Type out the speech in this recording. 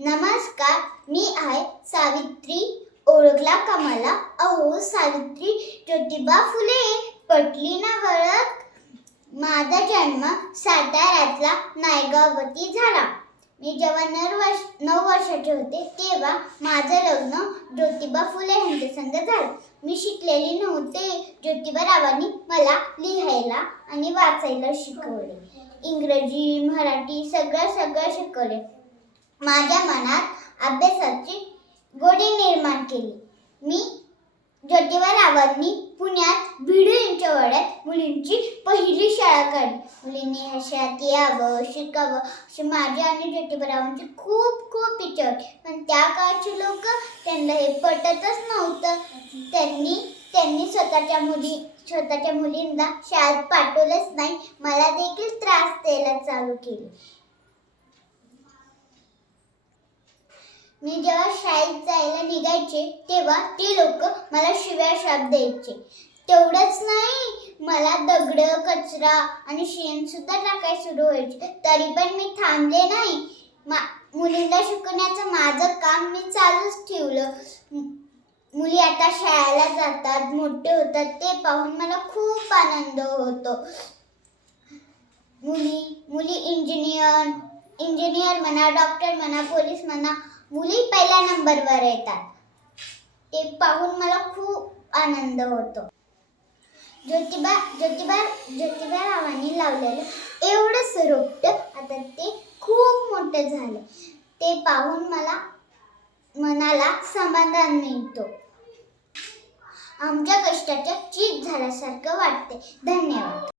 नमस्कार, मी आहे सावित्री ओळखला का मला? अहो सावित्री ज्योतिबा फुले पटली ना ओळख? माझा जन्म साताऱ्यातला नायगावती झाला. मी जेव्हा 9 वर्षाचे होते तेव्हा माझं लग्न ज्योतिबा फुले यांच्या संग झालं. मी शिकलेली नव्हते. ज्योतिबारावांनी मला लिहायला आणि वाचायला शिकवले. इंग्रजी, मराठी सगळं शिकवले. माझ्या मनात अभ्यासाची गोडी निर्माण केली. मी ज्योतिबारावांनी पुण्यात भिडे यांच्या वाड्यात मुलींची पहिली शाळा काढली. मुलींनी ह्या शाळेत यावं, शिकावं अशी माझी आणि ज्योतिबारावांची खूप इच्छा होती. पण त्या काळचे लोक त्यांना हे पटतच नव्हतं. त्यांनी स्वतःच्या मुलींना शाळेत पाठवलंच नाही. मला देखील त्रास द्यायला चालू केले. मी जेव्हा शाळेत जायला निघायचे तेव्हा ते लोक मला शिव्या शाप द्यायचे. तेवढंच नाही, मला दगड, कचरा आणि शेण सुद्धा टाकायला सुरू व्हायचे. तरी पण मी थांबले नाही. मुलींना शिकवण्याचं माझं काम मी चालूच ठेवलं. मुली आता शाळेला जातात, मोठे होतात ते पाहून मला खूप आनंद होतो. मुली इंजिनियर म्हणा, डॉक्टर म्हणा, पोलीस म्हणा, मुली पहिल्या नंबरवर येतात. ते पाहून मला खूप आनंद होतो. ज्योतिबारावांनी लावलेलं एवढंच रोपटं आता ते खूप मोठं झालं. ते पाहून मला मनाला समाधान मिळतो. आमच्या कष्टाचं चीज झाल्यासारखं वाटते. धन्यवाद.